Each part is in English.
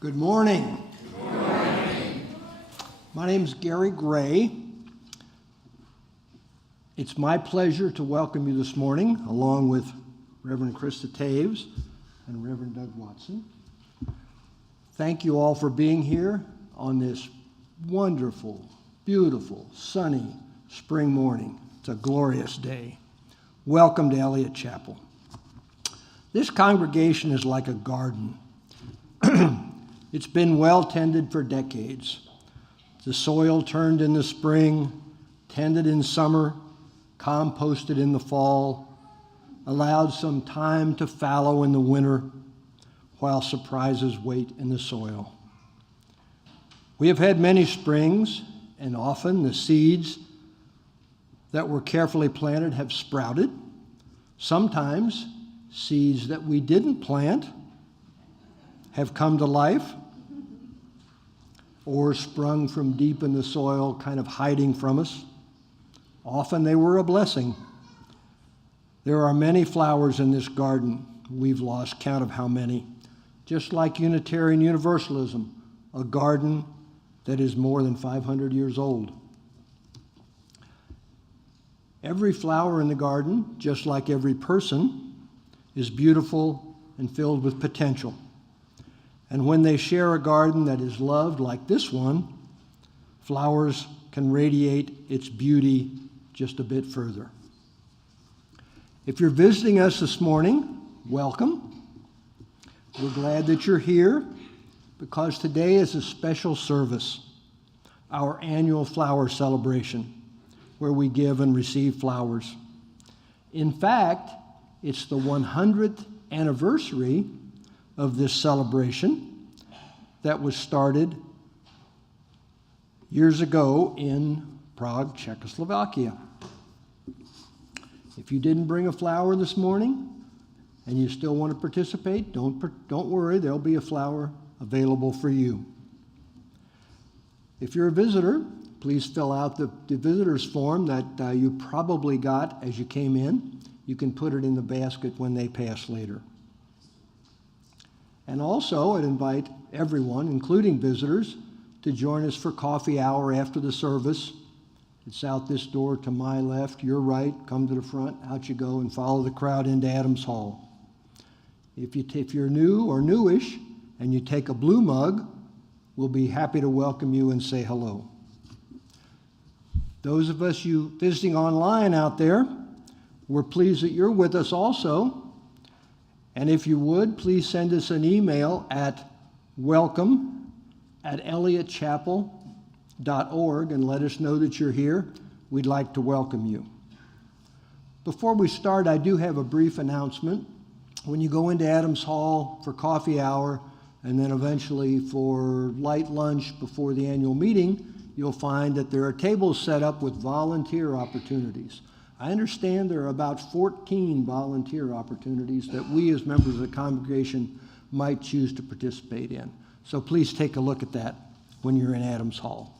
Good morning. Good morning. My name is Gary Gray. It's my pleasure to welcome you this morning, along with Reverend Krista Taves and Reverend Doug Watson. Thank you all for being here on this wonderful, beautiful, sunny spring morning. It's a glorious day. Welcome to Eliot Chapel. This congregation is like a garden. It's been well tended for decades. The soil turned in the spring, tended in summer, composted in the fall, allowed some time to fallow in the winter, while surprises wait in the soil. We have had many springs, and often the seeds that were carefully planted have sprouted. Sometimes seeds that we didn't plant have come to life or sprung from deep in the soil, kind of hiding from us. Often they were a blessing. There are many flowers in this garden. We've lost count of how many. Just like Unitarian Universalism, a garden that is more than 500 years old. Every flower in the garden, just like every person, is beautiful and filled with potential. And when they share a garden that is loved like this one, flowers can radiate its beauty just a bit further. If you're visiting us this morning, welcome. We're glad that you're here because today is a special service, our annual flower celebration, where we give and receive flowers. In fact, it's the 100th anniversary of this celebration that was started years ago in Prague, Czechoslovakia. If you didn't bring a flower this morning and you still want to participate, don't worry, there'll be a flower available for you. If you're a visitor, please fill out the visitor's form that you probably got as you came in. You can put it in the basket when they pass later. And also, I'd invite everyone, including visitors, to join us for coffee hour after the service. It's out this door to my left, your right. Come to the front, out you go, and follow the crowd into Adams Hall. If you're new or newish and you take a blue mug, we'll be happy to welcome you and say hello. Those of us you visiting online out there, we're pleased that you're with us also. And if you would, please send us an email at welcome@eliotchapel.org and let us know that you're here. We'd like to welcome you. Before we start, I do have a brief announcement. When you go into Adams Hall for coffee hour and then eventually for light lunch before the annual meeting, you'll find that there are tables set up with volunteer opportunities. I understand there are about 14 volunteer opportunities that we as members of the congregation might choose to participate in. So please take a look at that when you're in Adams Hall.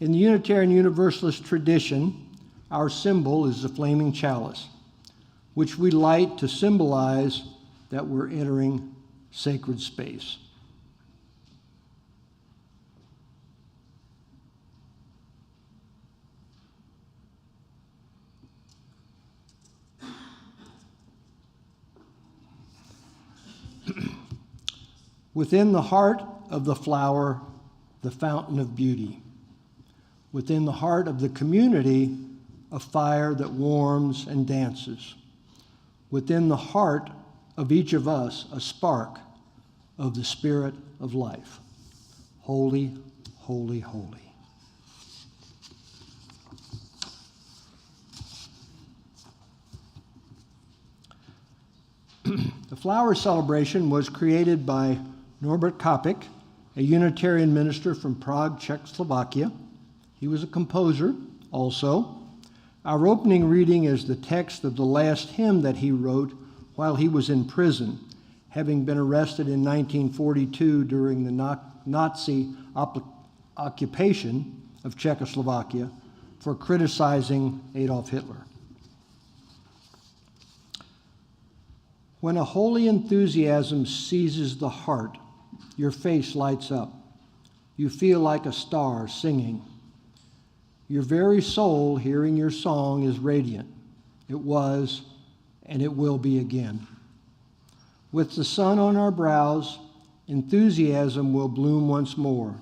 In the Unitarian Universalist tradition, our symbol is the flaming chalice, which we light to symbolize that we're entering sacred space. Within the heart of the flower, the fountain of beauty. Within the heart of the community, a fire that warms and dances. Within the heart of each of us, a spark of the Spirit of life. Holy, holy, holy. The flower celebration was created by Norbert Kopik, a Unitarian minister from Prague, Czechoslovakia. He was a composer also. Our opening reading is the text of the last hymn that he wrote while he was in prison, having been arrested in 1942 during the Nazi occupation of Czechoslovakia for criticizing Adolf Hitler. When a holy enthusiasm seizes the heart, your face lights up. You feel like a star singing. Your very soul, hearing your song, is radiant. It was, and it will be again. With the sun on our brows, enthusiasm will bloom once more.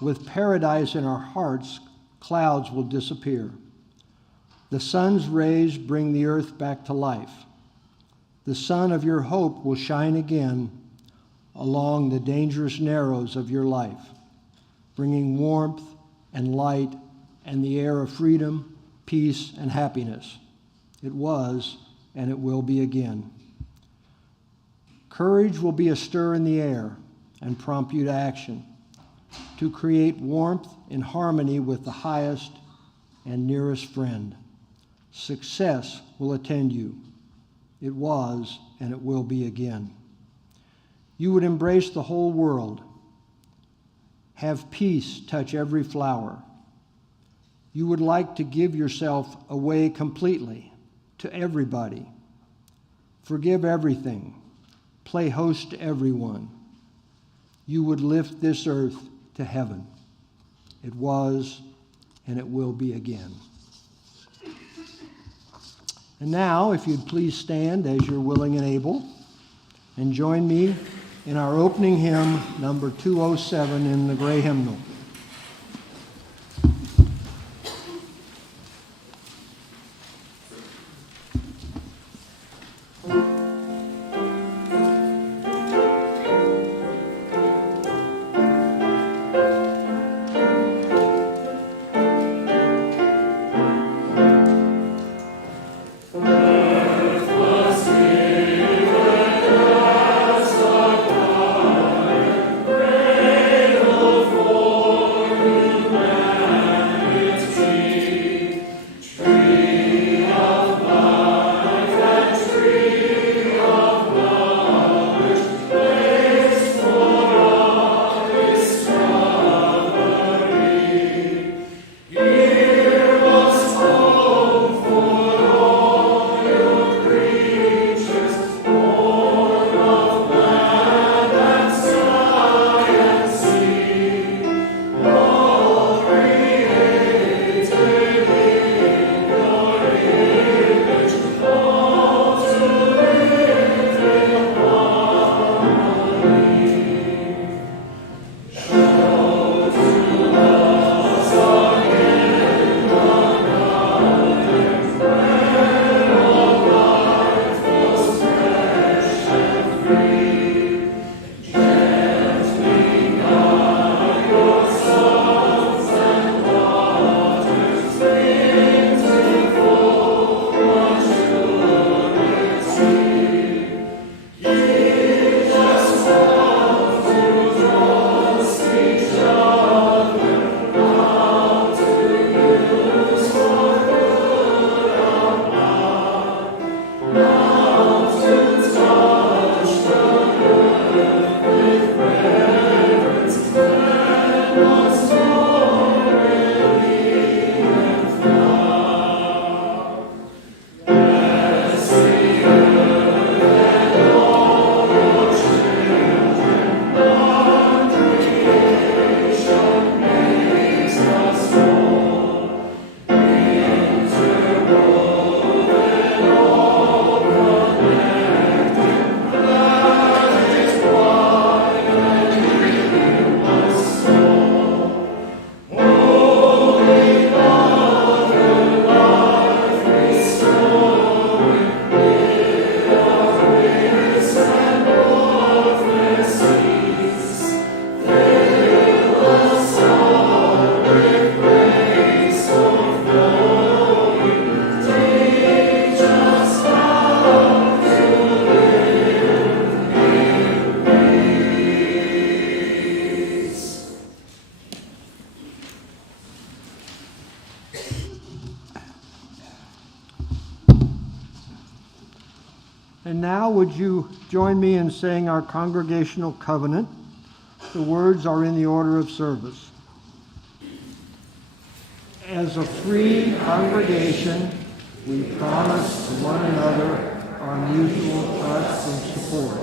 With paradise in our hearts, clouds will disappear. The sun's rays bring the earth back to life. The sun of your hope will shine again along the dangerous narrows of your life, bringing warmth and light and the air of freedom, peace, and happiness. It was, and it will be again. Courage will be a stir in the air and prompt you to action, to create warmth in harmony with the highest and nearest friend. Success will attend you. It was, and it will be again. You would embrace the whole world. Have peace touch every flower. You would like to give yourself away completely to everybody. Forgive everything. Play host to everyone. You would lift this earth to heaven. It was, and it will be again. And now, if you'd please stand as you're willing and able, and join me in our opening hymn, number 207 in the gray hymnal. And now would you join me in saying our congregational covenant? The words are in the order of service. As a free congregation, we promise to one another our mutual trust and support.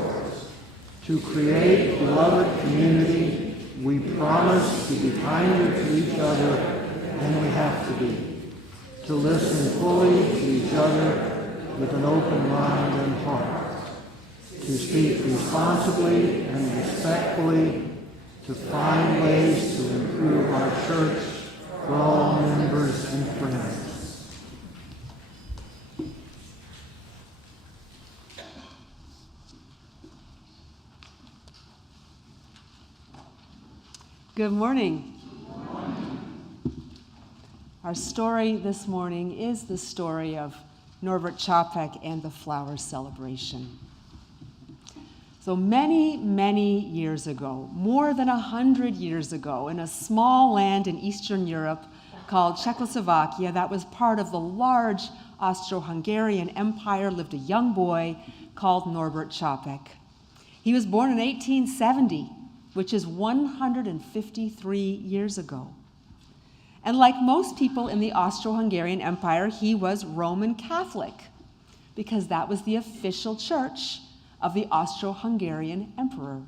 To create beloved community, we promise to be kinder to each other than we have to be, to listen fully to each other with an open mind and heart, to speak responsibly and respectfully, to find ways to improve our church for all members and friends. Good morning. Our story this morning is the story of Norbert Čapek and the flower celebration. So many years ago, more than 100 years ago, in a small land in Eastern Europe called Czechoslovakia that was part of the large Austro-Hungarian Empire, lived a young boy called Norbert Čapek. He was born in 1870, which is 153 years ago. And like most people in the Austro-Hungarian Empire, he was Roman Catholic, because that was the official church of the Austro-Hungarian emperor.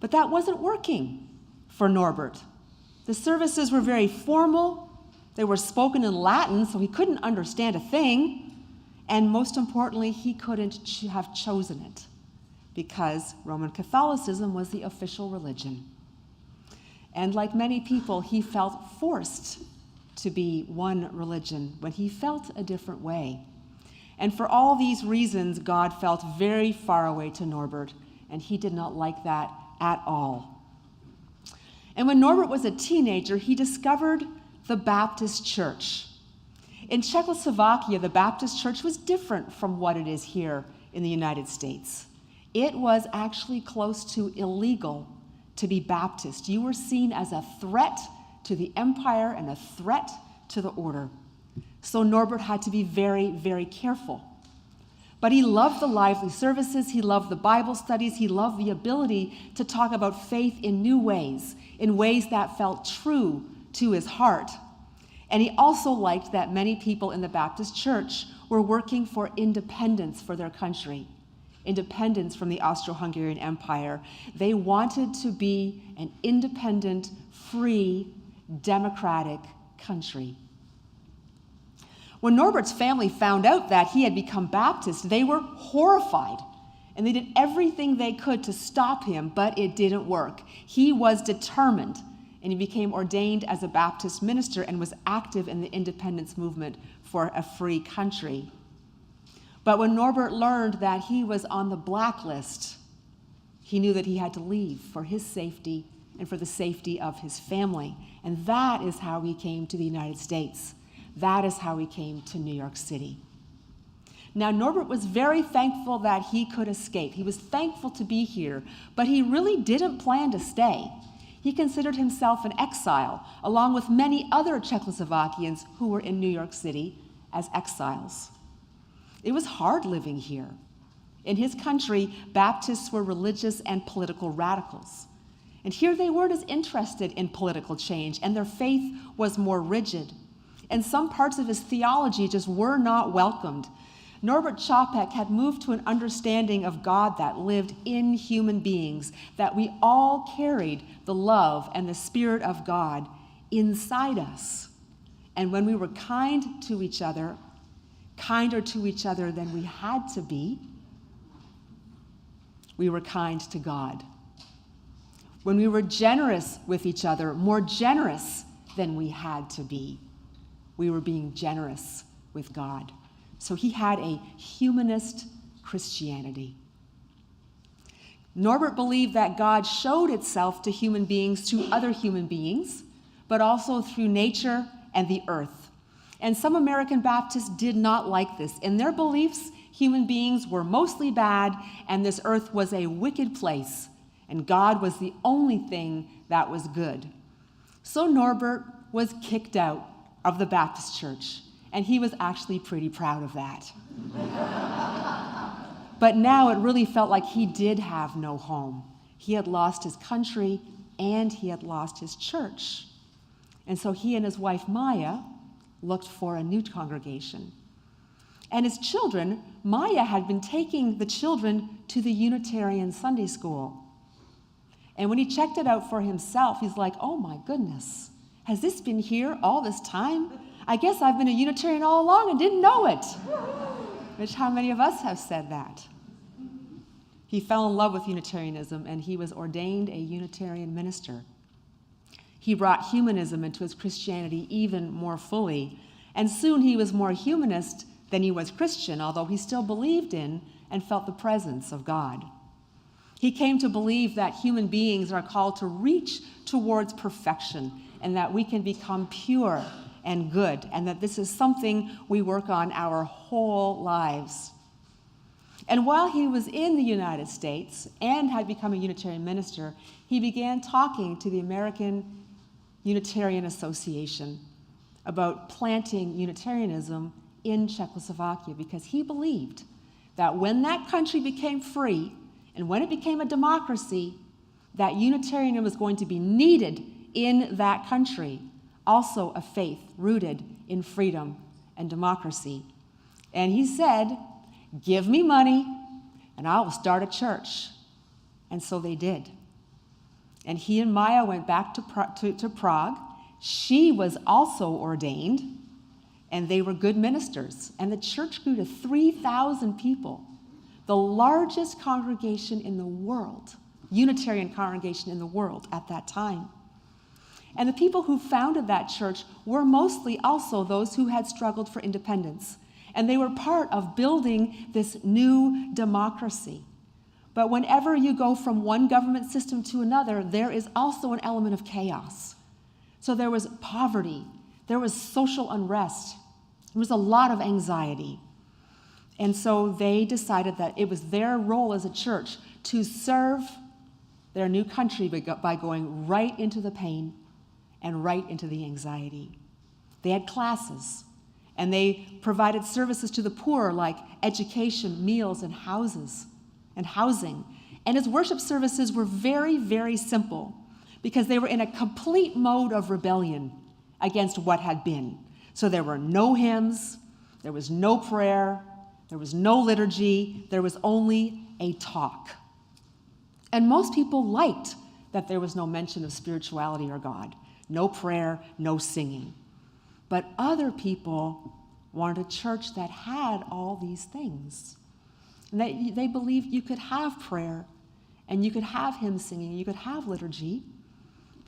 But that wasn't working for Norbert. The services were very formal, they were spoken in Latin, so he couldn't understand a thing, and most importantly, he couldn't have chosen it, because Roman Catholicism was the official religion. And like many people, he felt forced to be one religion when he felt a different way. And for all these reasons, God felt very far away to Norbert, and he did not like that at all. And when Norbert was a teenager, he discovered the Baptist Church. In Czechoslovakia, the Baptist Church was different from what it is here in the United States. It was actually close to illegal to be Baptist. You were seen as a threat to the empire and a threat to the order. So Norbert had to be very careful. But he loved the lively services, he loved the Bible studies, he loved the ability to talk about faith in new ways, in ways that felt true to his heart. And he also liked that many people in the Baptist Church were working for independence for their country. Independence from the Austro-Hungarian Empire. They wanted to be an independent, free, democratic country. When Norbert's family found out that he had become Baptist, they were horrified, and they did everything they could to stop him, but it didn't work. He was determined, and he became ordained as a Baptist minister and was active in the independence movement for a free country. But when Norbert learned that he was on the blacklist, he knew that he had to leave for his safety and for the safety of his family. And that is how he came to the United States. That is how he came to New York City. Now, Norbert was very thankful that he could escape. He was thankful to be here, but he really didn't plan to stay. He considered himself an exile, along with many other Czechoslovakians who were in New York City as exiles. It was hard living here. In his country, Baptists were religious and political radicals. And here they weren't as interested in political change, and their faith was more rigid. And some parts of his theology just were not welcomed. Norbert Čapek had moved to an understanding of God that lived in human beings, that we all carried the love and the Spirit of God inside us. And when we were kind to each other, kinder to each other than we had to be, we were kind to God. When we were generous with each other, more generous than we had to be, we were being generous with God. So he had a humanist Christianity. Norbert believed that God showed itself to human beings, to other human beings, but also through nature and the earth. And some American Baptists did not like this. In their beliefs, human beings were mostly bad, and this earth was a wicked place, and God was the only thing that was good. So Norbert was kicked out of the Baptist church, and he was actually pretty proud of that. But now it really felt like he did have no home. He had lost his country, and he had lost his church. And so he and his wife, Maya, looked for a new congregation. And his children, Maya had been taking the children to the Unitarian Sunday school. And when he checked it out for himself, he's like, oh my goodness, has this been here all this time? I guess I've been a Unitarian all along and didn't know it. Which how many of us have said that? He fell in love with Unitarianism and he was ordained a Unitarian minister. He brought humanism into his Christianity even more fully, and soon he was more humanist than he was Christian, although he still believed in and felt the presence of God. He came to believe that human beings are called to reach towards perfection and that we can become pure and good, and that this is something we work on our whole lives. And while he was in the United States and had become a Unitarian minister, he began talking to the American Unitarian Association about planting Unitarianism in Czechoslovakia, because he believed that when that country became free and when it became a democracy, that Unitarianism was going to be needed in that country, also a faith rooted in freedom and democracy. And he said, give me money and I will start a church. And so they did. And he and Maya went back to Prague. She was also ordained, and they were good ministers. And the church grew to 3,000 people, the largest congregation in the world, Unitarian congregation in the world at that time. And the people who founded that church were mostly also those who had struggled for independence. And they were part of building this new democracy. But whenever you go from one government system to another, there is also an element of chaos. So there was poverty, there was social unrest, there was a lot of anxiety. And so they decided that it was their role as a church to serve their new country by going right into the pain and right into the anxiety. They had classes, and they provided services to the poor like education, meals, and housing. And his worship services were very, very simple because they were in a complete mode of rebellion against what had been. So there were no hymns, there was no prayer, there was no liturgy, there was only a talk. And most people liked that there was no mention of spirituality or God, no prayer, no singing. But other people wanted a church that had all these things. And they believed you could have prayer, and you could have hymn singing, you could have liturgy,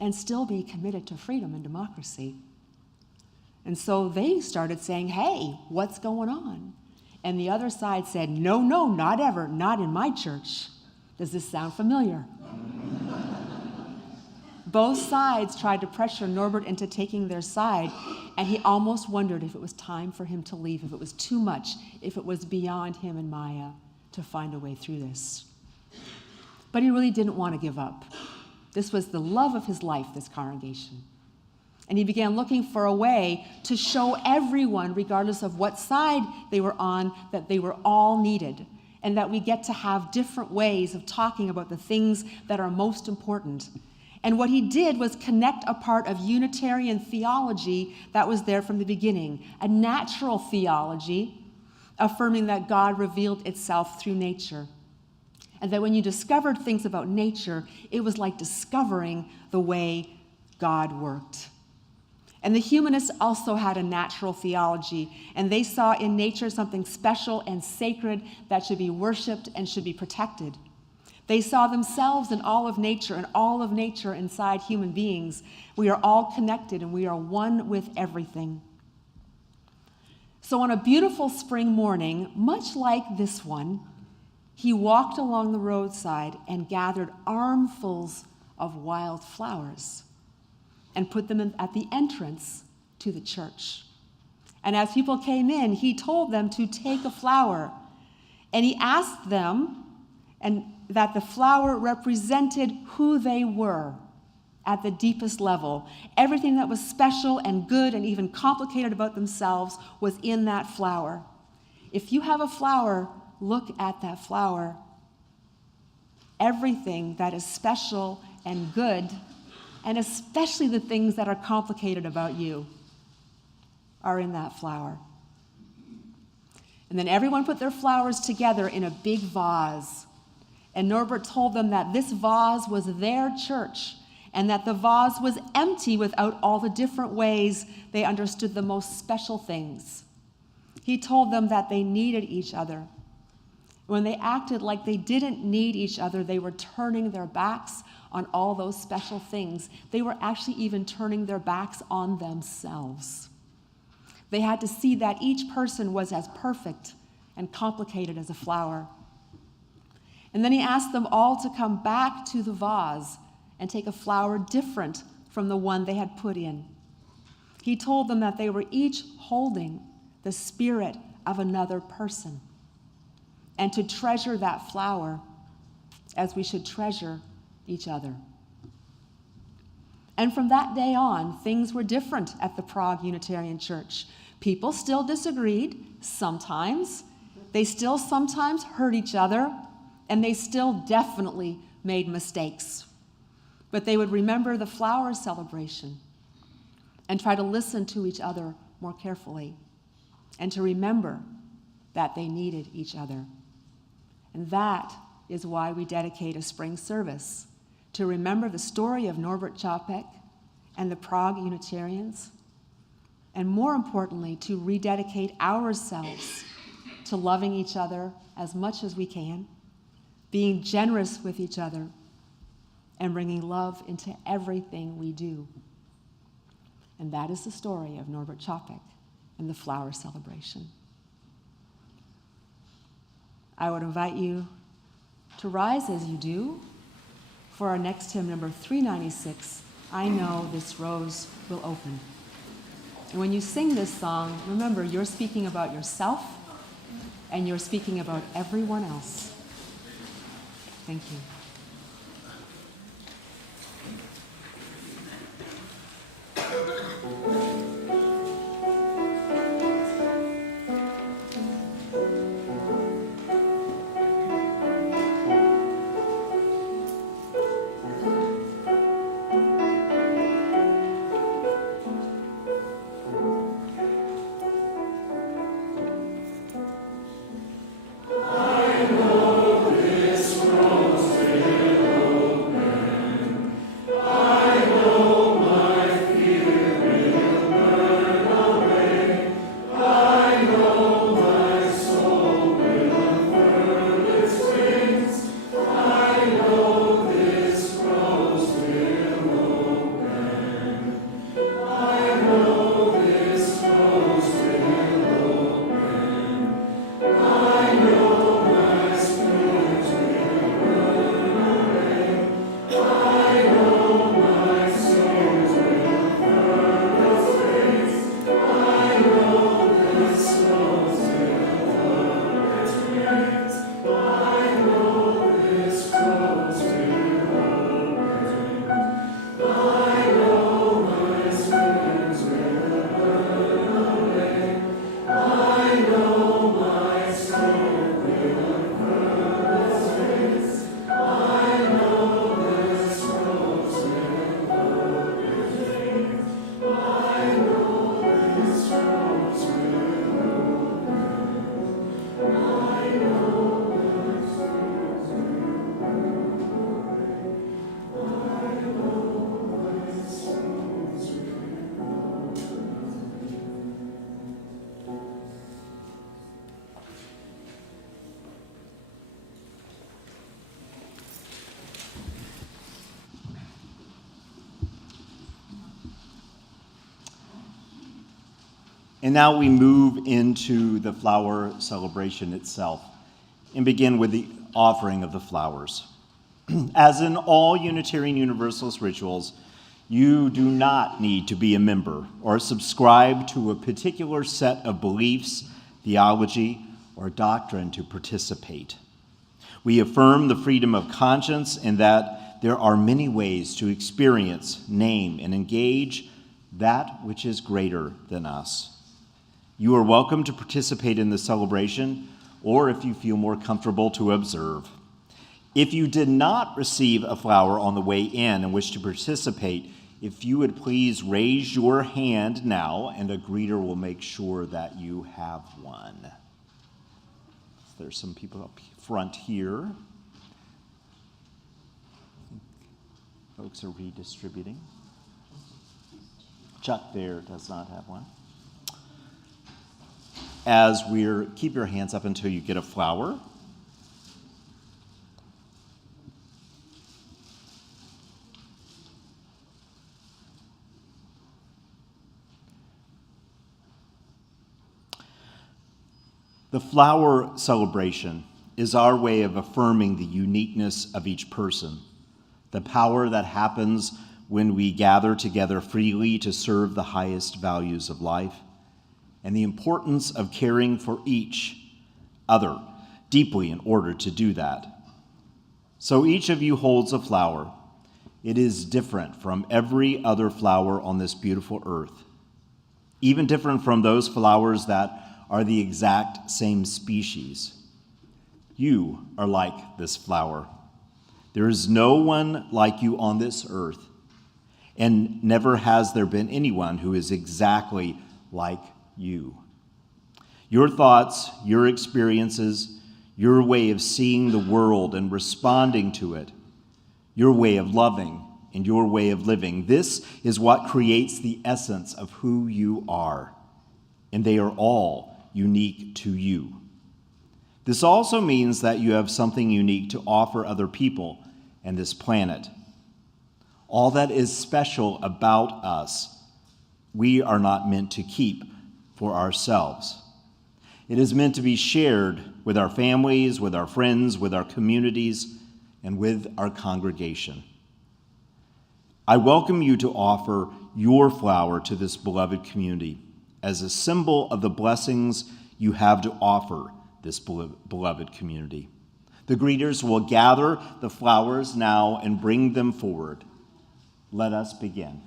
and still be committed to freedom and democracy. And so they started saying, hey, what's going on? And the other side said, no, not ever, not in my church. Does this sound familiar? Both sides tried to pressure Norbert into taking their side, and he almost wondered if it was time for him to leave, if it was too much, if it was beyond him and Maya to find a way through this. But he really didn't want to give up. This was the love of his life, this congregation. And he began looking for a way to show everyone, regardless of what side they were on, that they were all needed, and that we get to have different ways of talking about the things that are most important. And what he did was connect a part of Unitarian theology that was there from the beginning, a natural theology, affirming that God revealed itself through nature. And that when you discovered things about nature, it was like discovering the way God worked. And the humanists also had a natural theology, and they saw in nature something special and sacred that should be worshiped and should be protected. They saw themselves in all of nature and all of nature inside human beings. We are all connected and we are one with everything. So on a beautiful spring morning, much like this one, he walked along the roadside and gathered armfuls of wild flowers and put them at the entrance to the church. And as people came in, he told them to take a flower. And he asked them that the flower represented who they were at the deepest level. Everything that was special and good and even complicated about themselves was in that flower. If you have a flower, look at that flower. Everything that is special and good, and especially the things that are complicated about you, are in that flower. And then everyone put their flowers together in a big vase. And Norbert told them that this vase was their church, and that the vase was empty without all the different ways they understood the most special things. He told them that they needed each other. When they acted like they didn't need each other, they were turning their backs on all those special things. They were actually even turning their backs on themselves. They had to see that each person was as perfect and complicated as a flower. And then he asked them all to come back to the vase and take a flower different from the one they had put in. He told them that they were each holding the spirit of another person, and to treasure that flower as we should treasure each other. And from that day on, things were different at the Prague Unitarian Church. People still disagreed, sometimes. They still sometimes hurt each other, and they still definitely made mistakes. But they would remember the flower celebration and try to listen to each other more carefully, and to remember that they needed each other. And that is why we dedicate a spring service, to remember the story of Norbert Čapek and the Prague Unitarians, and more importantly, to rededicate ourselves to loving each other as much as we can, being generous with each other, and bringing love into everything we do. And that is the story of Norbert Čapek and the flower celebration. I would invite you to rise as you do for our next hymn, number 396, I Know This Rose Will Open. And when you sing this song, remember you're speaking about yourself and you're speaking about everyone else. Thank you. And now we move into the flower celebration itself and begin with the offering of the flowers. As in all Unitarian Universalist rituals, you do not need to be a member or subscribe to a particular set of beliefs, theology, or doctrine to participate. We affirm the freedom of conscience and that there are many ways to experience, name, and engage that which is greater than us. You are welcome to participate in the celebration, or if you feel more comfortable, to observe. If you did not receive a flower on the way in and wish to participate, if you would please raise your hand now, and a greeter will make sure that you have one. There's some people up front here. Folks are redistributing. Chuck there does not have one. As keep your hands up until you get a flower. The flower celebration is our way of affirming the uniqueness of each person, the power that happens when we gather together freely to serve the highest values of life, and the importance of caring for each other deeply in order to do that. So each of you holds a flower. It is different from every other flower on this beautiful earth, even different from those flowers that are the exact same species. You are like this flower. There is no one like you on this earth, and never has there been anyone who is exactly like you. Your thoughts, your experiences, your way of seeing the world and responding to it, your way of loving and your way of living, this is what creates the essence of who you are, and they are all unique to you. This also means that you have something unique to offer other people and this planet. All that is special about us, we are not meant to keep for ourselves. It is meant to be shared with our families, with our friends, with our communities, and with our congregation. I welcome you to offer your flower to this beloved community as a symbol of the blessings you have to offer this beloved community. The greeters will gather the flowers now and bring them forward. Let us begin.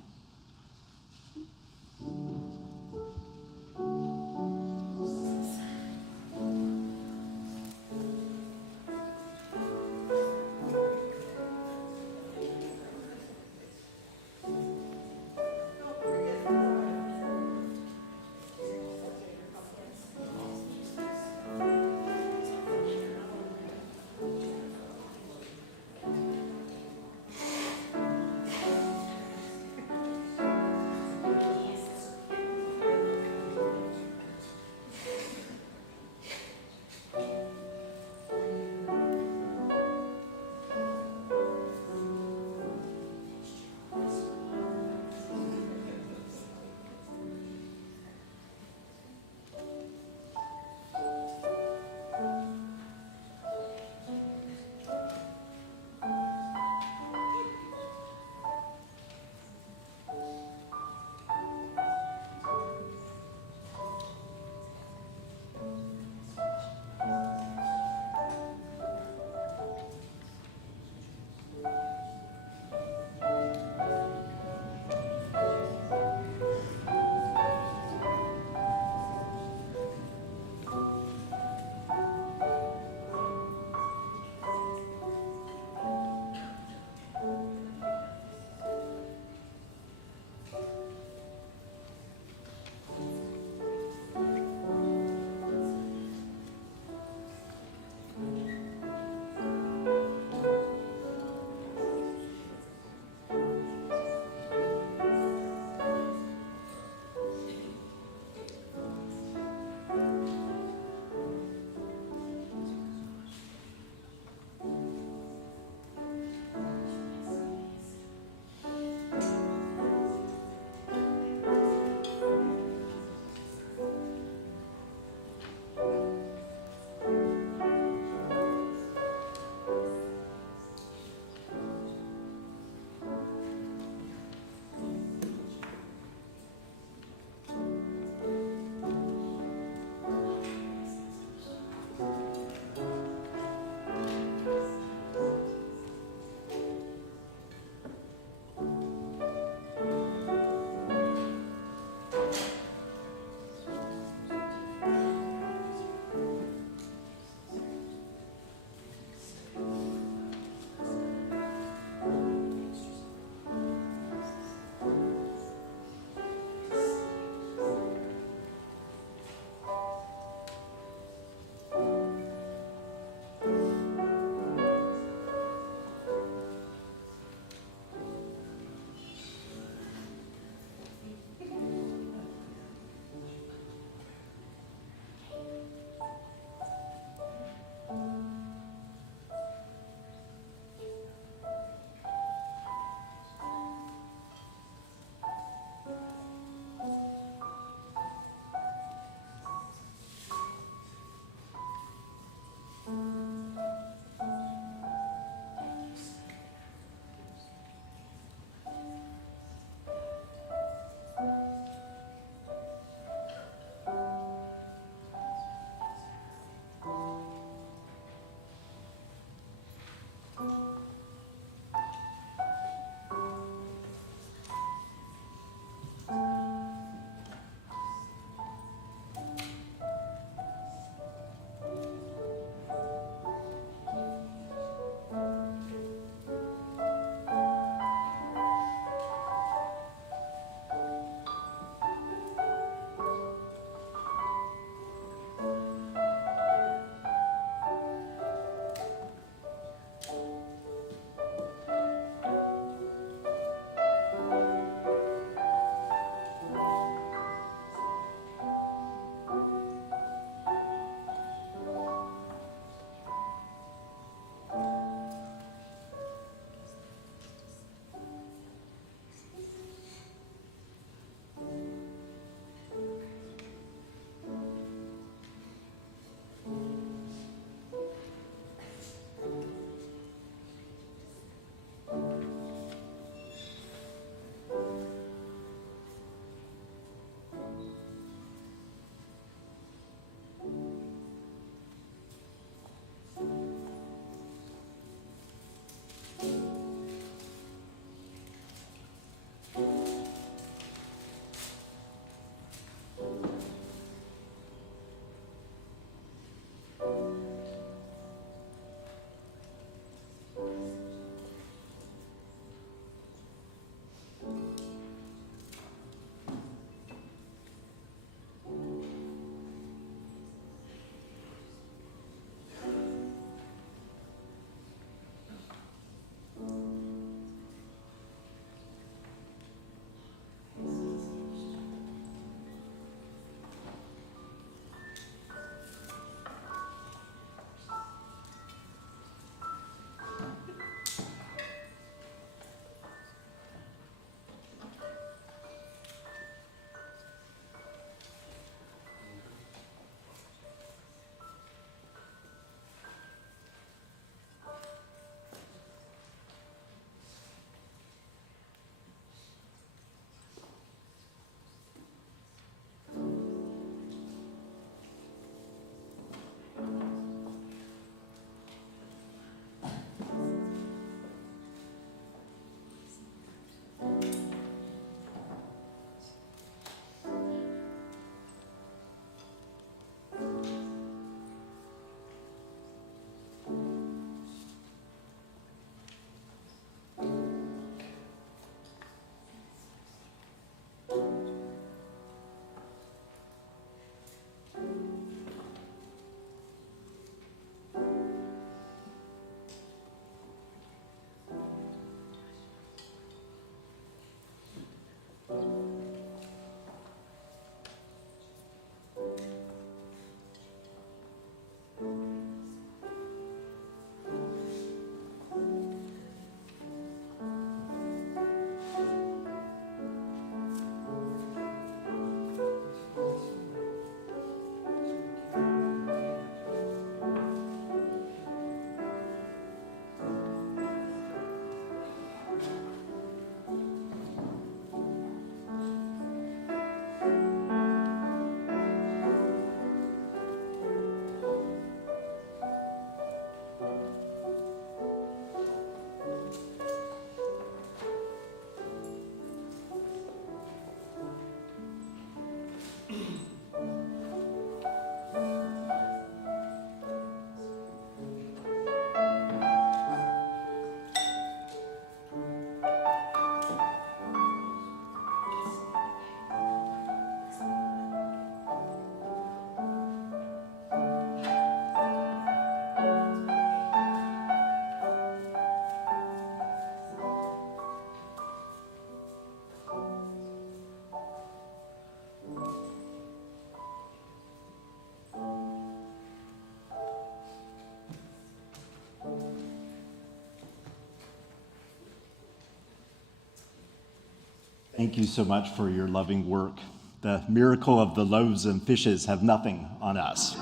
Thank you so much for your loving work. The miracle of the loaves and fishes have nothing on us.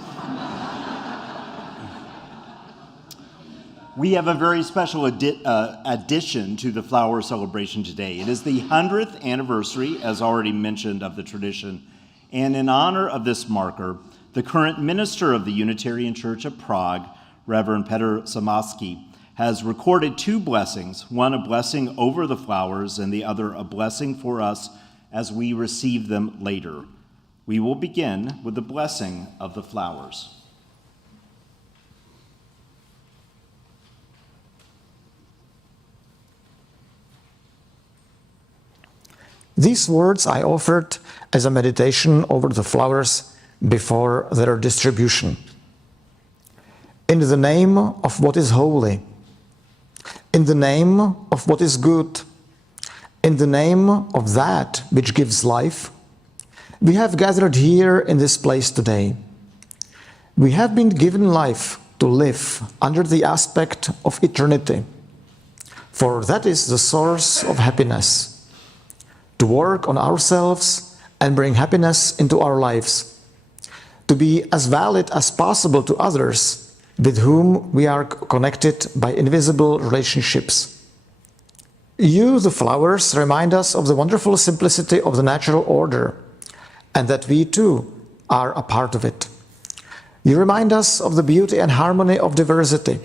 We have a very special addition to the flower celebration today. It is the 100th anniversary, as already mentioned, of the tradition. And in honor of this marker, the current minister of the Unitarian Church of Prague, Reverend Petr Samaski, has recorded two blessings, one a blessing over the flowers and the other a blessing for us as we receive them later. We will begin with the blessing of the flowers. These words I offered as a meditation over the flowers before their distribution. In the name of what is holy, in the name of what is good, in the name of that which gives life, we have gathered here in this place today. We have been given life to live under the aspect of eternity, for that is the source of happiness, to work on ourselves and bring happiness into our lives, to be as valid as possible to others with whom we are connected by invisible relationships. You, the flowers, remind us of the wonderful simplicity of the natural order, and that we too are a part of it. You remind us of the beauty and harmony of diversity.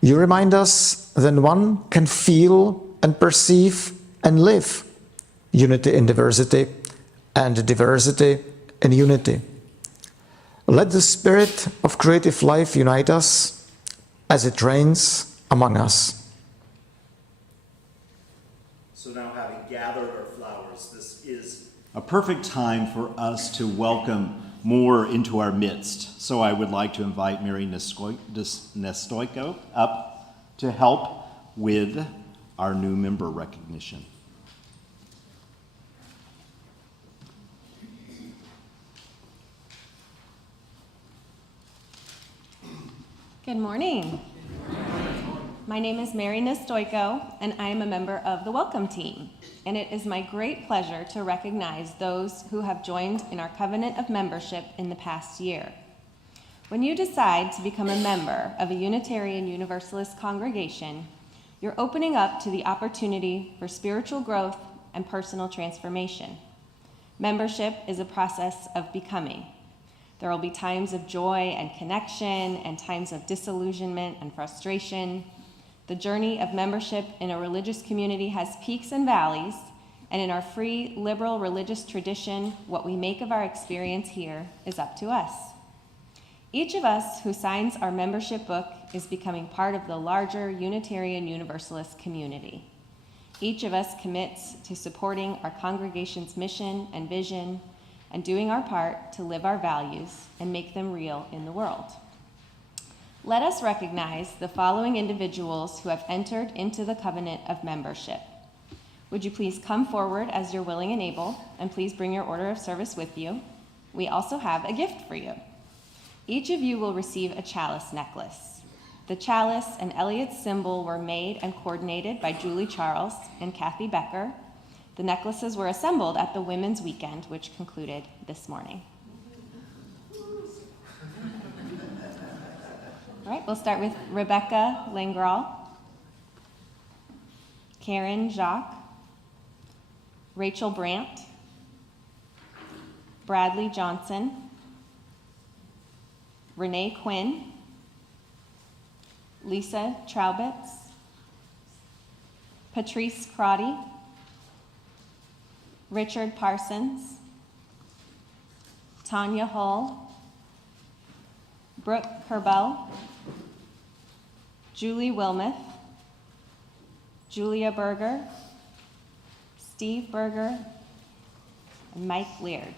You remind us that one can feel and perceive and live unity in diversity and diversity in unity. Let the spirit of creative life unite us as it reigns among us. So now, having gathered our flowers, this is a perfect time for us to welcome more into our midst. So I would like to invite Mary Nestoiko up to help with our new member recognition. Good morning. My name is Mary Nestoiko, and I am a member of the Welcome Team. And it is my great pleasure to recognize those who have joined in our covenant of membership in the past year. When you decide to become a member of a Unitarian Universalist congregation, you're opening up to the opportunity for spiritual growth and personal transformation. Membership is a process of becoming. There will be times of joy and connection and times of disillusionment and frustration. The journey of membership in a religious community has peaks and valleys, and in our free, liberal religious tradition, what we make of our experience here is up to us. Each of us who signs our membership book is becoming part of the larger Unitarian Universalist community. Each of us commits to supporting our congregation's mission and vision and doing our part to live our values and make them real in the world. Let us recognize the following individuals who have entered into the covenant of membership. Would you please come forward as you're willing and able, and please bring your order of service with you. We also have a gift for you. Each of you will receive a chalice necklace. The chalice and Eliot's symbol were made and coordinated by Julie Charles and Kathy Becker. The necklaces were assembled at the Women's Weekend, which concluded this morning. All right, we'll start with Rebecca Langral, Karen Jacques, Rachel Brandt, Bradley Johnson, Renee Quinn, Lisa Traubitz, Patrice Crotty, Richard Parsons, Tanya Hull, Brooke Kerbel, Julie Wilmoth, Julia Berger, Steve Berger, and Mike Leard.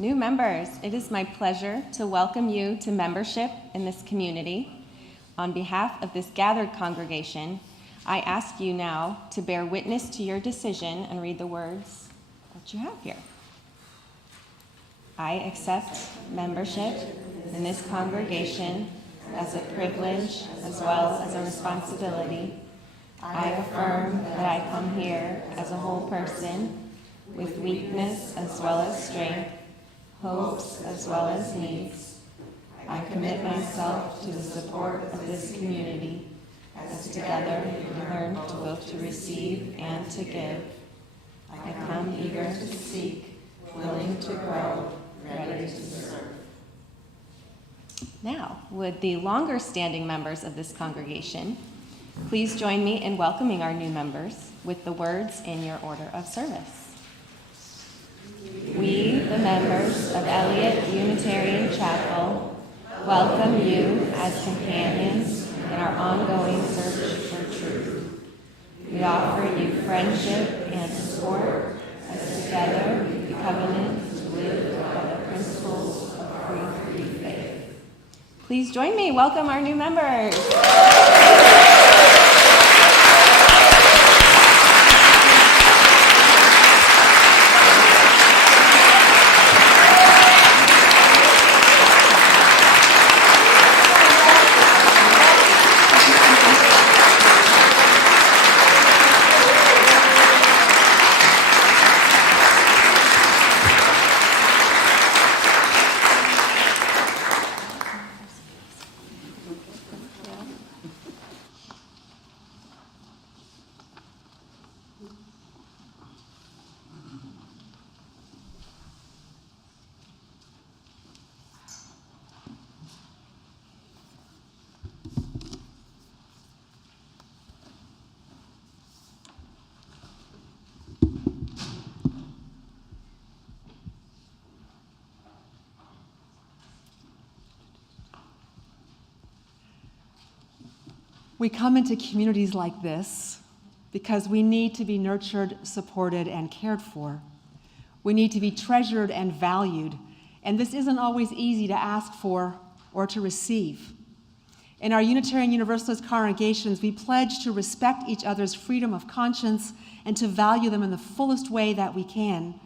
New members, it is my pleasure to welcome you to membership in this community. On behalf of this gathered congregation, I ask you now to bear witness to your decision and read the words that you have here. I accept membership in this congregation as a privilege as well as a responsibility. I affirm that I come here as a whole person with weakness as well as strength, hopes as well as needs. I commit myself to the support of this community as together we learn to both to receive and to give. I come eager to seek, willing to grow, ready to serve. Now, would the longer standing members of this congregation please join me in welcoming our new members with the words in your order of service. We, the members of Eliot Unitarian Chapel, welcome you as companions in our ongoing search for truth. We offer you friendship and support as together we covenant to live by the principles of free faith. Please join me. Welcome our new members. We come into communities like this because we need to be nurtured, supported, and cared for. We need to be treasured and valued, and this isn't always easy to ask for or to receive. In our Unitarian Universalist congregations, we pledge to respect each other's freedom of conscience and to value them in the fullest way that we can.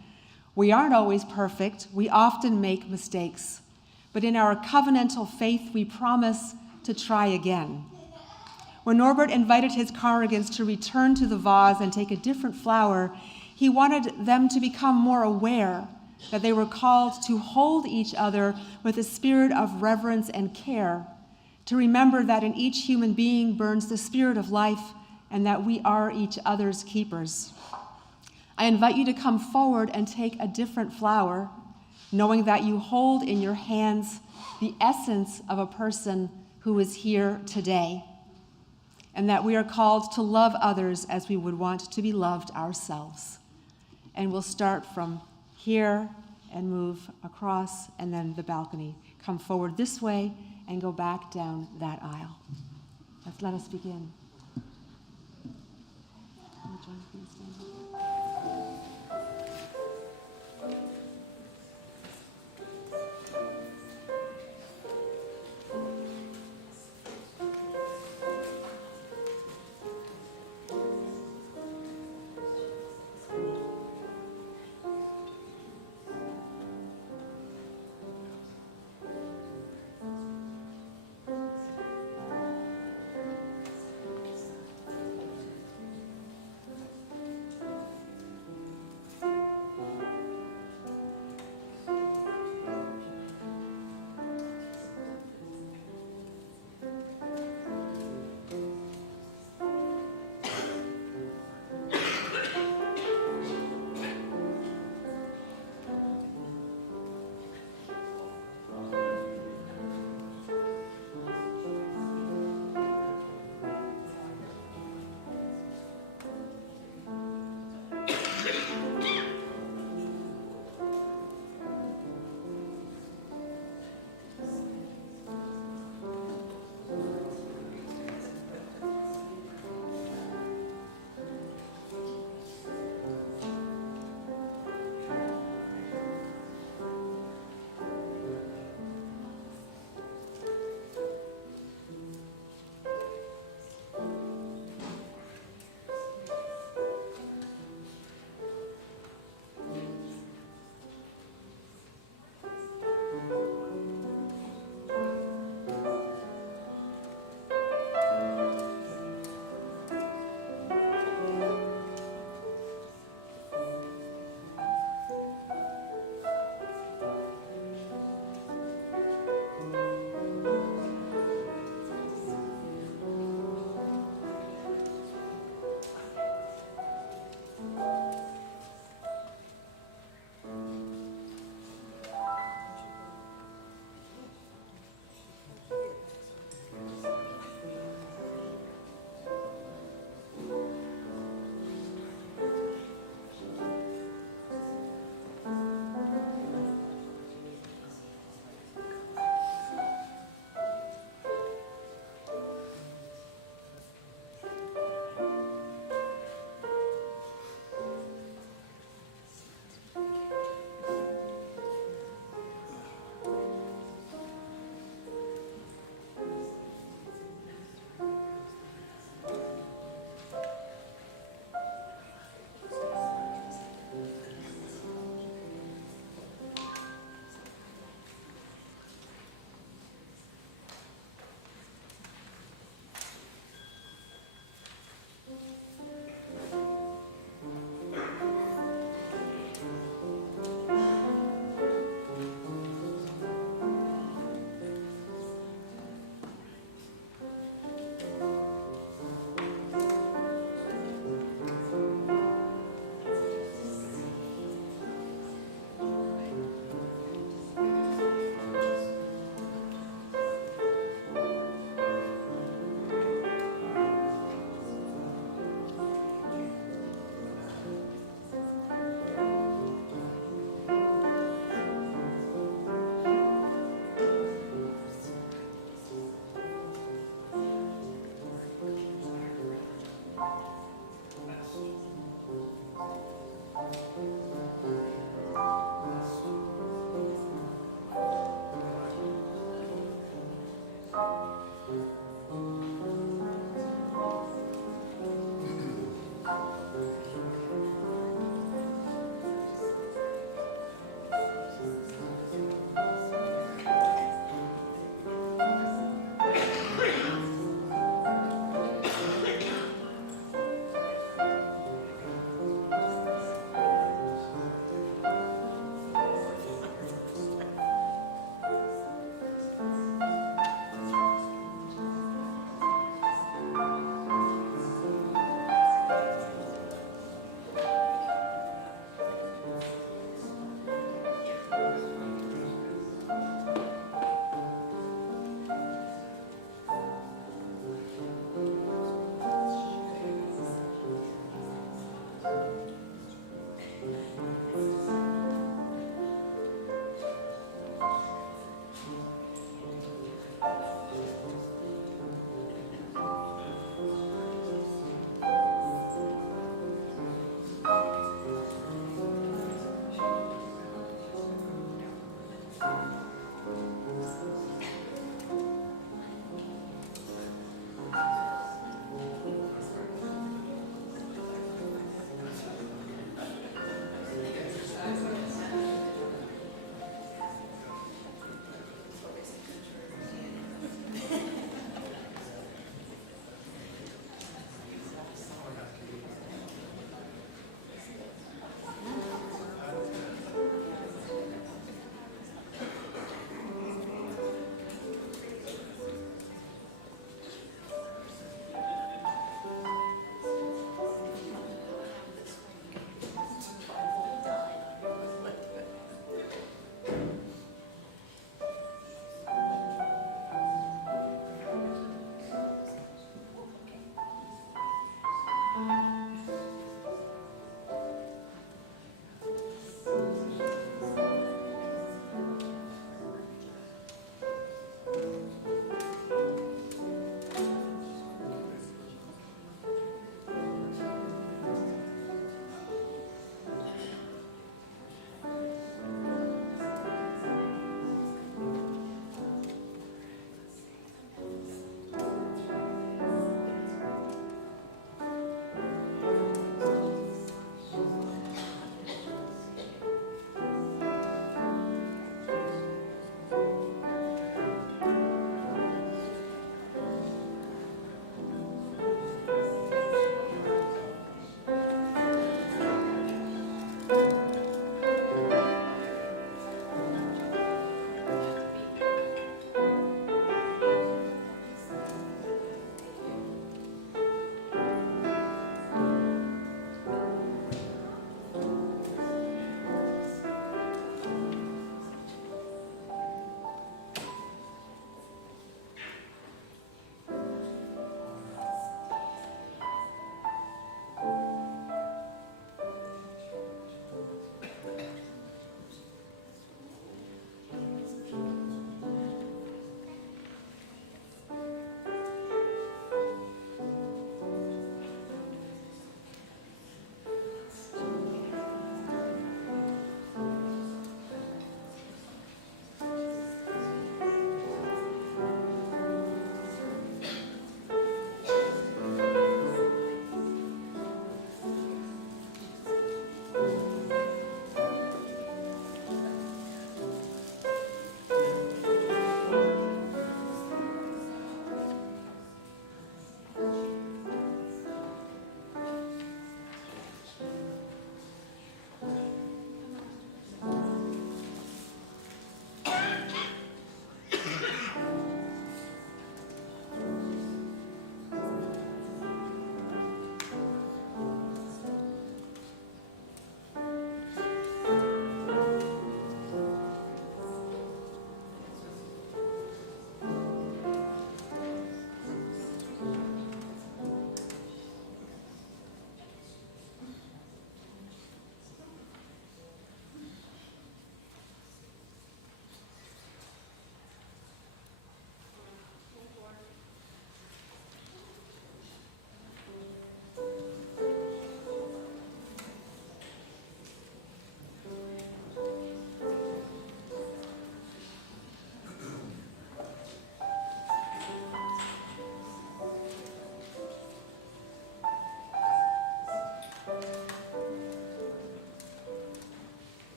We aren't always perfect. We often make mistakes. But in our covenantal faith, we promise to try again. When Norbert invited his congregants to return to the vase and take a different flower, he wanted them to become more aware that they were called to hold each other with a spirit of reverence and care, to remember that in each human being burns the spirit of life and that we are each other's keepers. I invite you to come forward and take a different flower, knowing that you hold in your hands the essence of a person who is here today, and that we are called to love others as we would want to be loved ourselves. And we'll start from here and move across, and then the balcony. Come forward this way and go back down that aisle. Let us begin.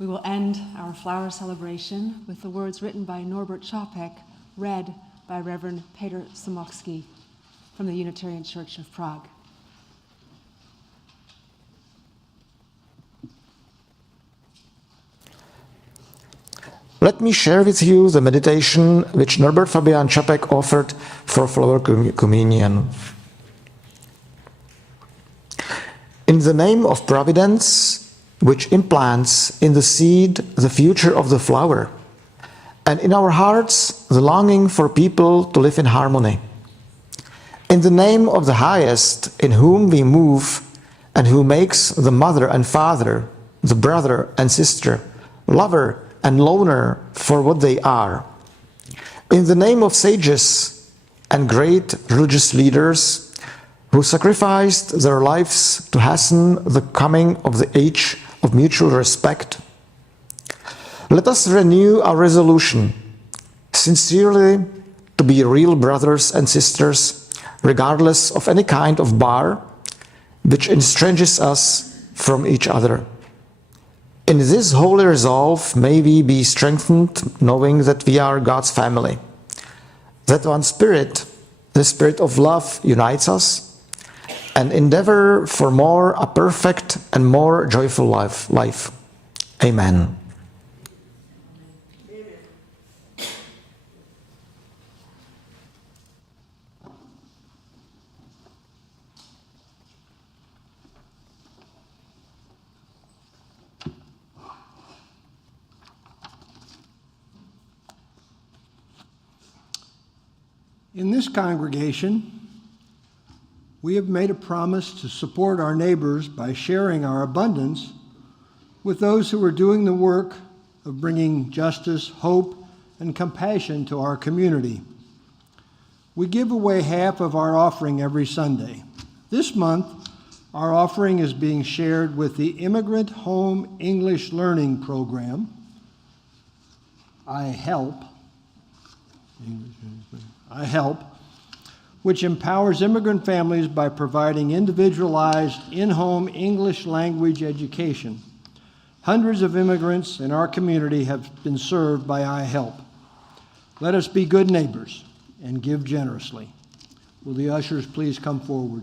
We will end our flower celebration with the words written by Norbert Čapek, read by Reverend Peter Samokski from the Unitarian Church of Prague. Let me share with you the meditation which Norbert Fabian Čapek offered for flower communion. In the name of Providence, which implants in the seed the future of the flower, and in our hearts the longing for people to live in harmony. In the name of the highest, in whom we move, and who makes the mother and father, the brother and sister, lover and loner for what they are. In the name of sages and great religious leaders who sacrificed their lives to hasten the coming of the age of mutual respect, let us renew our resolution, sincerely to be real brothers and sisters, regardless of any kind of bar which estranges us from each other. In this holy resolve may we be strengthened, knowing that we are God's family, that one spirit, the spirit of love, unites us, and endeavor for more a perfect and more joyful life. Amen. In this congregation, we have made a promise to support our neighbors by sharing our abundance with those who are doing the work of bringing justice, hope, and compassion to our community. We give away half of our offering every Sunday. This month, our offering is being shared with the Immigrant Home English Learning Program, I Help, which empowers immigrant families by providing individualized in-home English language education. Hundreds of immigrants in our community have been served by iHelp. Let us be good neighbors and give generously. Will the ushers please come forward?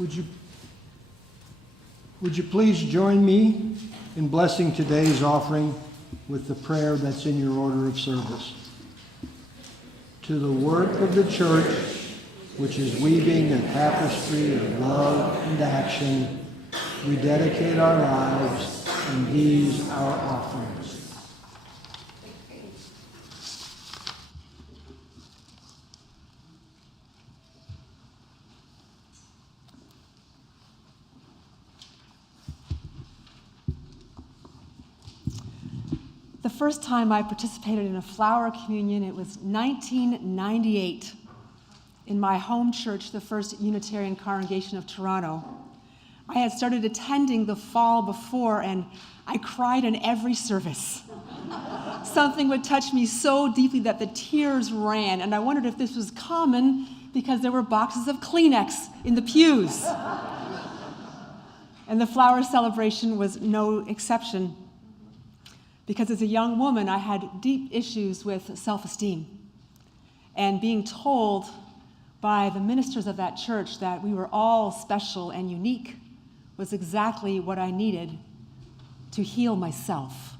Would you please join me in blessing today's offering with the prayer that's in your order of service? To the work of the church, which is weaving a tapestry of love and action, we dedicate our lives and these our offerings. The first time I participated in a flower communion, it was 1998 in my home church, the First Unitarian Congregation of Toronto. I had started attending the fall before, and I cried in every service. Something would touch me so deeply that the tears ran, and I wondered if this was common because there were boxes of Kleenex in the pews. And the flower celebration was no exception. Because as a young woman, I had deep issues with self-esteem. And being told by the ministers of that church that we were all special and unique was exactly what I needed to heal myself.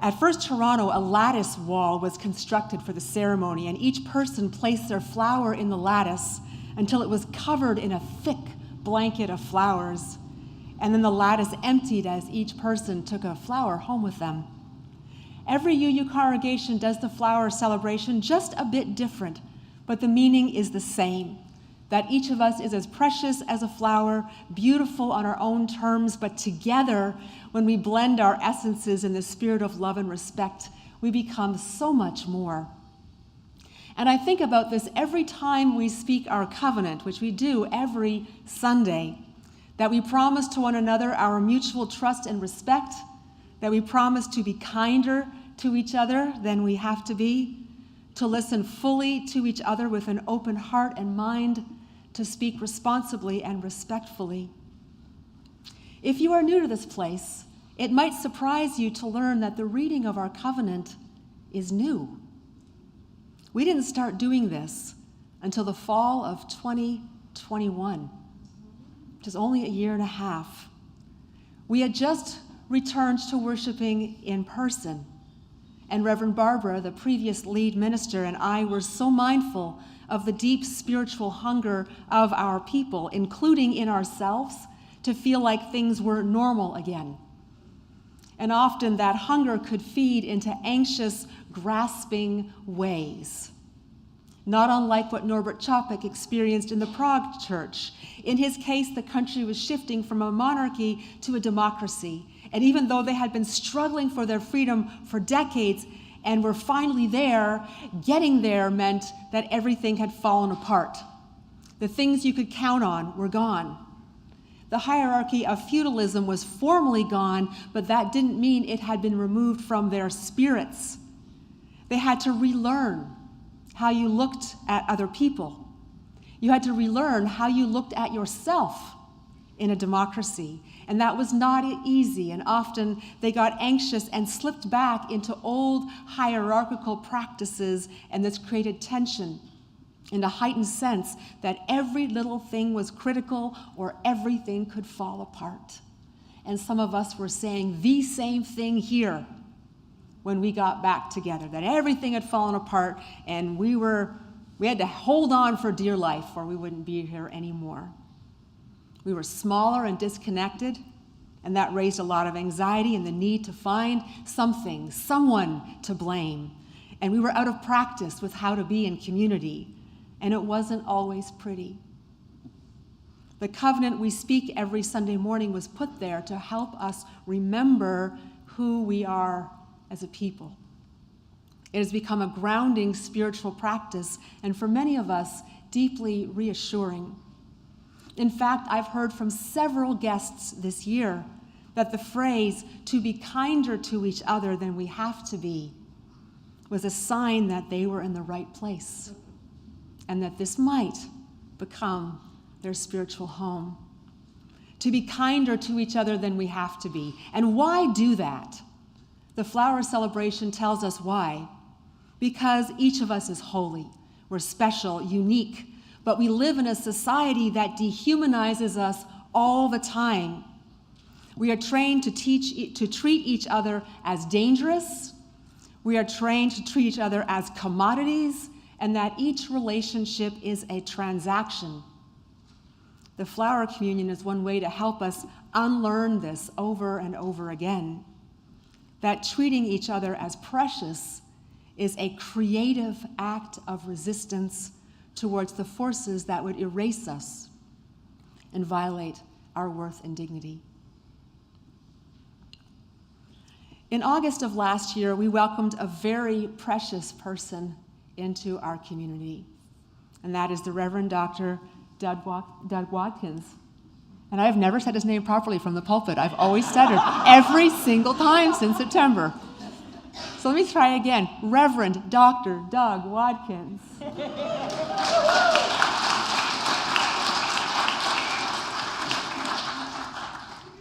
At First Toronto, a lattice wall was constructed for the ceremony, and each person placed their flower in the lattice until it was covered in a thick blanket of flowers. And then the lattice emptied as each person took a flower home with them. Every UU congregation does the flower celebration just a bit different, but the meaning is the same, that each of us is as precious as a flower, beautiful on our own terms, but together, when we blend our essences in the spirit of love and respect, we become so much more. And I think about this every time we speak our covenant, which we do every Sunday, that we promise to one another our mutual trust and respect, that we promise to be kinder to each other than we have to be, to listen fully to each other with an open heart and mind, to speak responsibly and respectfully. If you are new to this place, it might surprise you to learn that the reading of our covenant is new. We didn't start doing this until the fall of 2021. Which is only a year and a half. We had just returned to worshiping in person, and Reverend Barbara, the previous lead minister, and I were so mindful of the deep spiritual hunger of our people, including in ourselves, to feel like things were normal again. And often that hunger could feed into anxious, grasping ways. Not unlike what Norbert Čapek experienced in the Prague church. In his case, the country was shifting from a monarchy to a democracy. And even though they had been struggling for their freedom for decades and were finally there, getting there meant that everything had fallen apart. The things you could count on were gone. The hierarchy of feudalism was formally gone, but that didn't mean it had been removed from their spirits. They had to relearn how you looked at other people. You had to relearn how you looked at yourself in a democracy. And that was not easy, and often they got anxious and slipped back into old hierarchical practices, and this created tension and a heightened sense that every little thing was critical or everything could fall apart. And some of us were saying the same thing here when we got back together, that everything had fallen apart and we had to hold on for dear life or we wouldn't be here anymore. We were smaller and disconnected, and that raised a lot of anxiety and the need to find something, someone to blame. And we were out of practice with how to be in community, and it wasn't always pretty. The covenant we speak every Sunday morning was put there to help us remember who we are as a people. It has become a grounding spiritual practice, and for many of us, deeply reassuring. In fact, I've heard from several guests this year that the phrase, to be kinder to each other than we have to be, was a sign that they were in the right place, and that this might become their spiritual home. To be kinder to each other than we have to be. And why do that? The flower celebration tells us why. Because each of us is holy. We're special, unique. but we live in a society that dehumanizes us all the time. We are trained to treat each other as dangerous. We are trained to treat each other as commodities, and that each relationship is a transaction. The flower communion is one way to help us unlearn this over and over again. That treating each other as precious is a creative act of resistance towards the forces that would erase us and violate our worth and dignity. In August of last year, we welcomed a very precious person into our community, and that is the Reverend Dr. Doug Watkins. And I have never said his name properly from the pulpit. I've always stuttered every single time since September. So let me try again. Reverend Dr. Doug Watkins.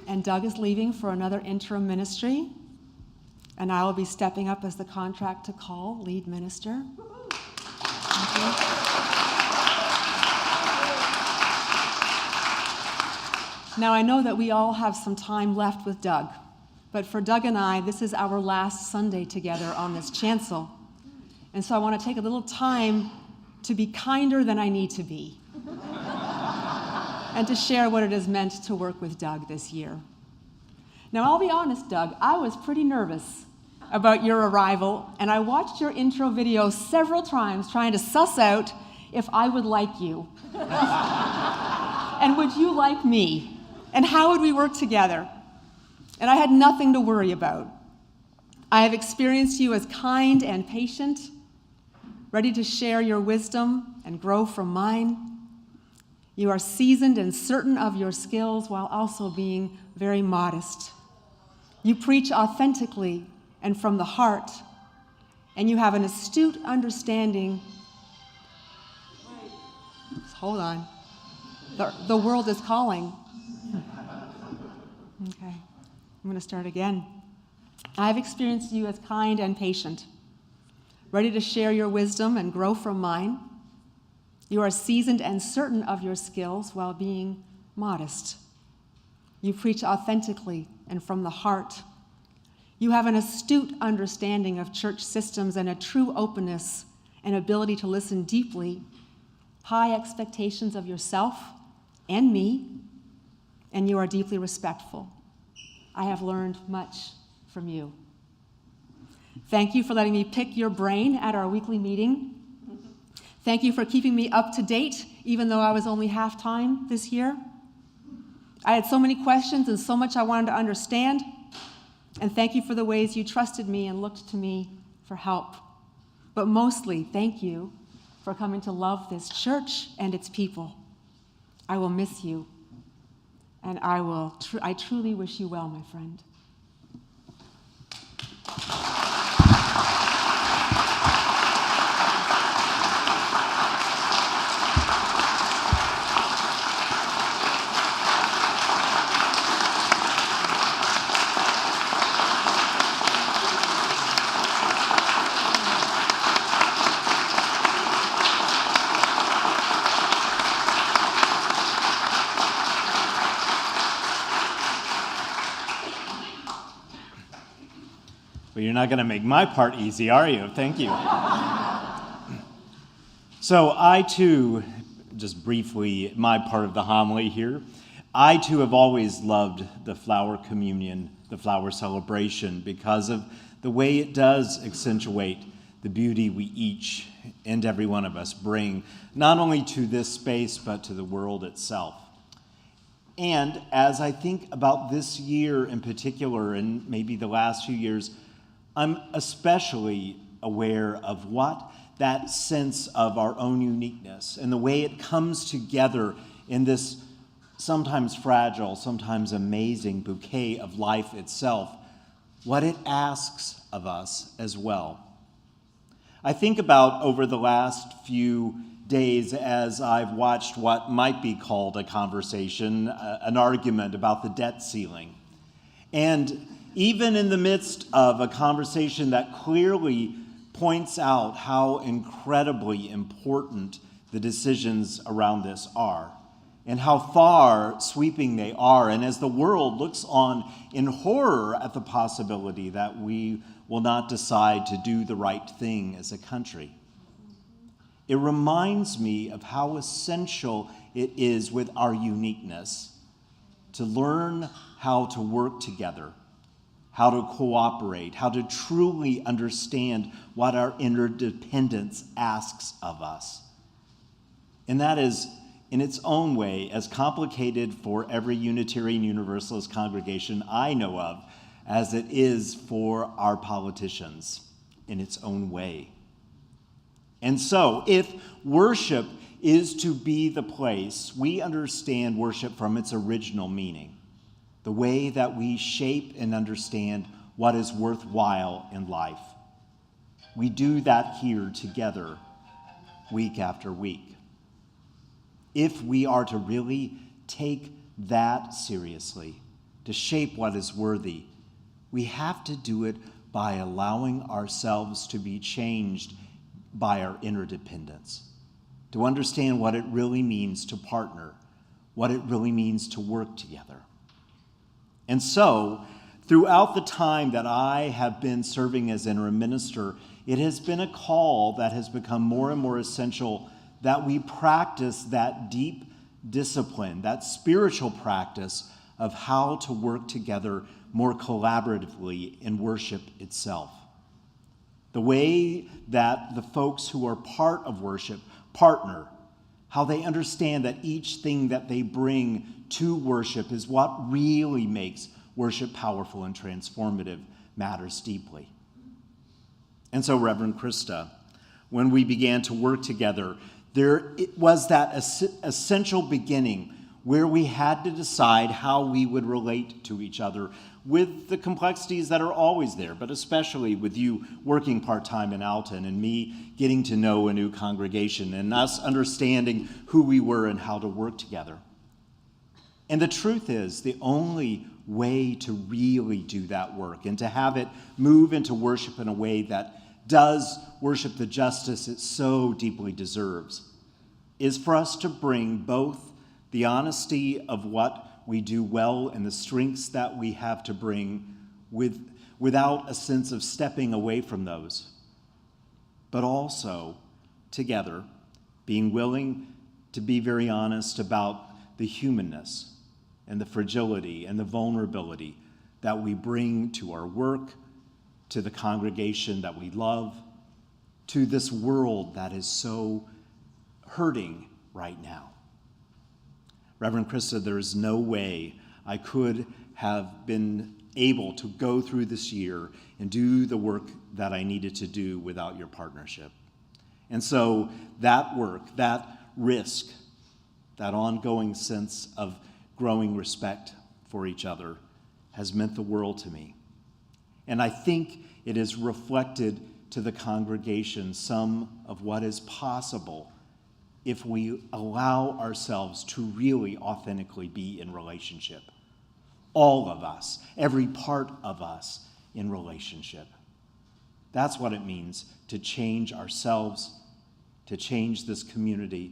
And Doug is leaving for another interim ministry, and I will be stepping up as the contract to call lead minister. Thank you. Now, I know that we all have some time left with Doug, but for Doug and I, this is our last Sunday together on this chancel. And so I want to take a little time to be kinder than I need to be and to share what it has meant to work with Doug this year. Now, I'll be honest, Doug, I was pretty nervous about your arrival, and I watched your intro video several times trying to suss out if I would like you. And would you like me? And how would we work together? And I had nothing to worry about. I have experienced you as kind and patient, ready to share your wisdom and grow from mine. You are seasoned and certain of your skills while also being very modest. You preach authentically and from the heart, and you have an astute understanding. Hold on. The world is calling. Okay, I'm going to start again. I've experienced you as kind and patient, ready to share your wisdom and grow from mine. You are seasoned and certain of your skills while being modest. You preach authentically and from the heart. You have an astute understanding of church systems and a true openness and ability to listen deeply, high expectations of yourself and me, and you are deeply respectful. I have learned much from you. Thank you for letting me pick your brain at our weekly meeting. Thank you for keeping me up to date, even though I was only half-time this year. I had so many questions and so much I wanted to understand. And thank you for the ways you trusted me and looked to me for help. But mostly, thank you for coming to love this church and its people. I will miss you, and I truly wish you well, my friend. Well, you're not going to make my part easy, are you? Thank you. So I too, just briefly, my part of the homily here, I too have always loved the flower communion, the flower celebration, because of the way it does accentuate the beauty we each and every one of us bring, not only to this space, but to the world itself. And as I think about this year in particular, and maybe the last few years, I'm especially aware of what that sense of our own uniqueness and the way it comes together in this sometimes fragile, sometimes amazing bouquet of life itself, what it asks of us as well. I think about over the last few days as I've watched what might be called a conversation, an argument about the debt ceiling. And even in the midst of a conversation that clearly points out how incredibly important the decisions around this are, and how far sweeping they are. And as the world looks on in horror at the possibility that we will not decide to do the right thing as a country, it reminds me of how essential it is with our uniqueness to learn how to work together, how to cooperate, how to truly understand what our interdependence asks of us. And that is, in its own way, as complicated for every Unitarian Universalist congregation I know of as it is for our politicians in its own way. And so, if worship is to be the place, we understand worship from its original meaning, the way that we shape and understand what is worthwhile in life. We do that here together, week after week. If we are to really take that seriously, to shape what is worthy, we have to do it by allowing ourselves to be changed by our interdependence, to understand what it really means to partner, what it really means to work together. And so, throughout the time that I have been serving as interim minister, it has been a call that has become more and more essential that we practice that deep discipline, that spiritual practice of how to work together more collaboratively in worship itself. The way that the folks who are part of worship partner, how they understand that each thing that they bring to worship is what really makes worship powerful and transformative, matters deeply. And so, Reverend Krista, when we began to work together, there was that essential beginning where we had to decide how we would relate to each other with the complexities that are always there, but especially with you working part-time in Alton and me getting to know a new congregation and us understanding who we were and how to work together. And the truth is, the only way to really do that work and to have it move into worship in a way that does worship the justice it so deeply deserves is for us to bring both the honesty of what we do well and the strengths that we have to bring without a sense of stepping away from those, but also together being willing to be very honest about the humanness and the fragility and the vulnerability that we bring to our work, to the congregation that we love, to this world that is so hurting right now. Reverend Krista, there is no way I could have been able to go through this year and do the work that I needed to do without your partnership. And so that work, that risk, that ongoing sense of growing respect for each other has meant the world to me. And I think it is reflected to the congregation some of what is possible if we allow ourselves to really authentically be in relationship. All of us, every part of us in relationship. That's what it means to change ourselves, to change this community,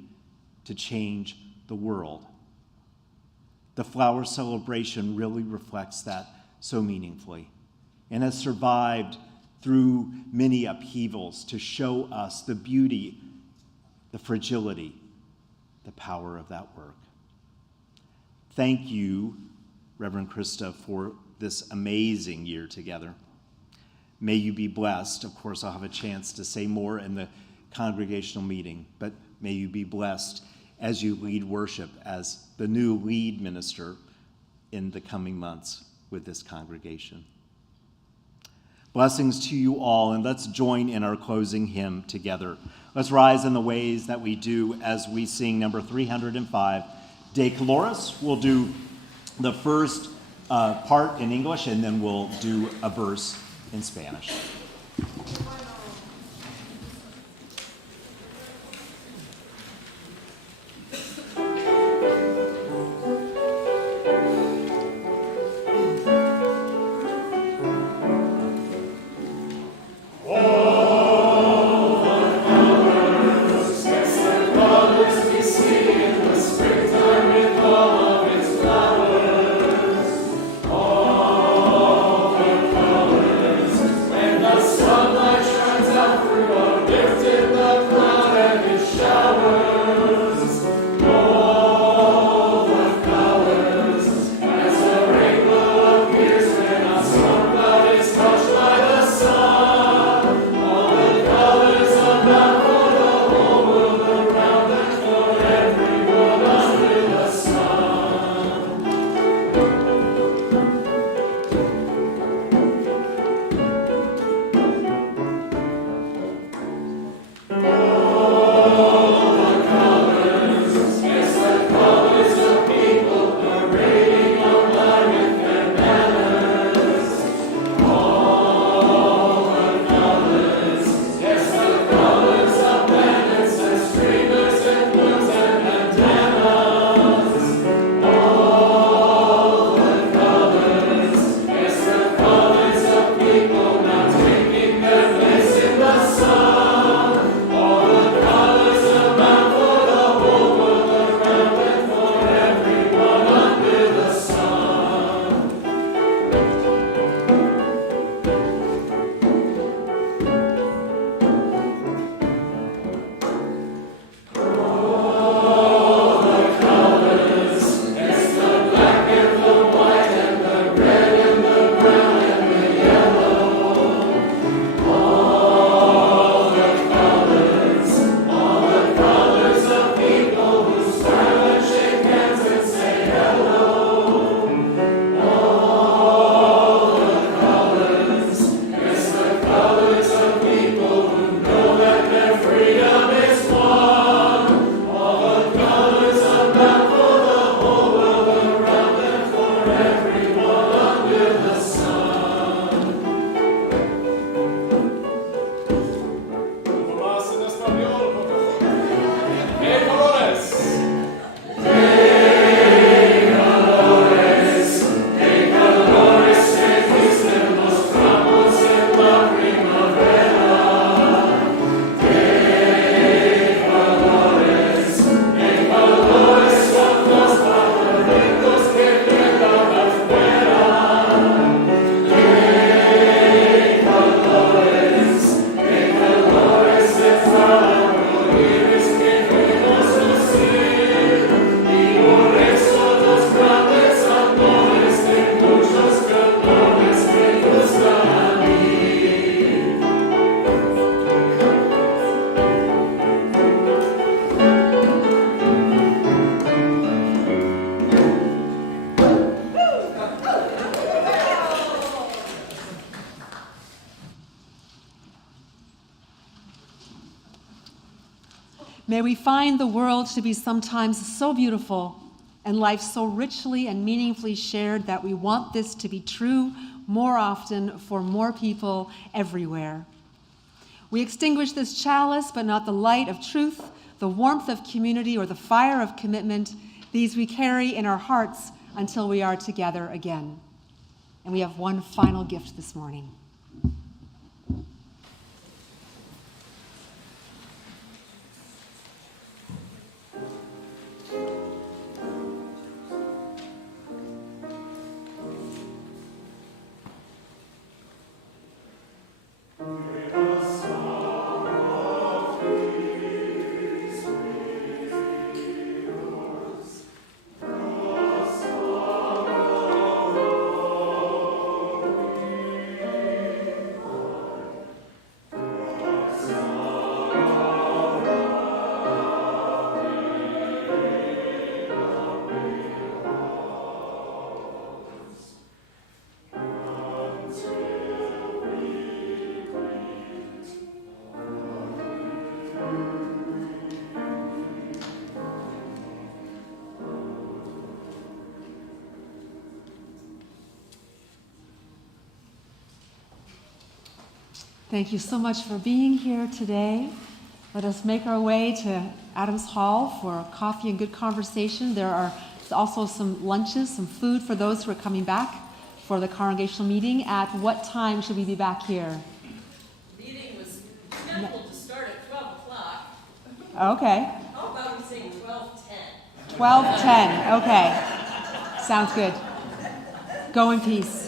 to change the world. The flower celebration really reflects that so meaningfully and has survived through many upheavals to show us the beauty, the fragility, the power of that work. Thank you, Reverend Krista, for this amazing year together. May you be blessed. Of course, I'll have a chance to say more in the congregational meeting, but may you be blessed as you lead worship as the new lead minister in the coming months with this congregation. Blessings to you all, and let's join in our closing hymn together. Let's rise in the ways that we do as we sing number 305, De Caloris. We'll do the first part in English, and then we'll do a verse in Spanish. Oh, May we find the world to be sometimes so beautiful and life so richly and meaningfully shared that we want this to be true more often for more people everywhere. We extinguish this chalice, but not the light of truth, the warmth of community, or the fire of commitment. These we carry in our hearts until we are together again. And we have one final gift this morning. Thank you so much for being here today. Let us make our way to Adams Hall for coffee and good conversation. There are also some lunches, some food for those who are coming back for the congregational meeting. At what time should we be back here? The meeting was scheduled to start at 12 o'clock. Okay. How about we say 12:10? 12:10. Okay. Sounds good. Go in peace.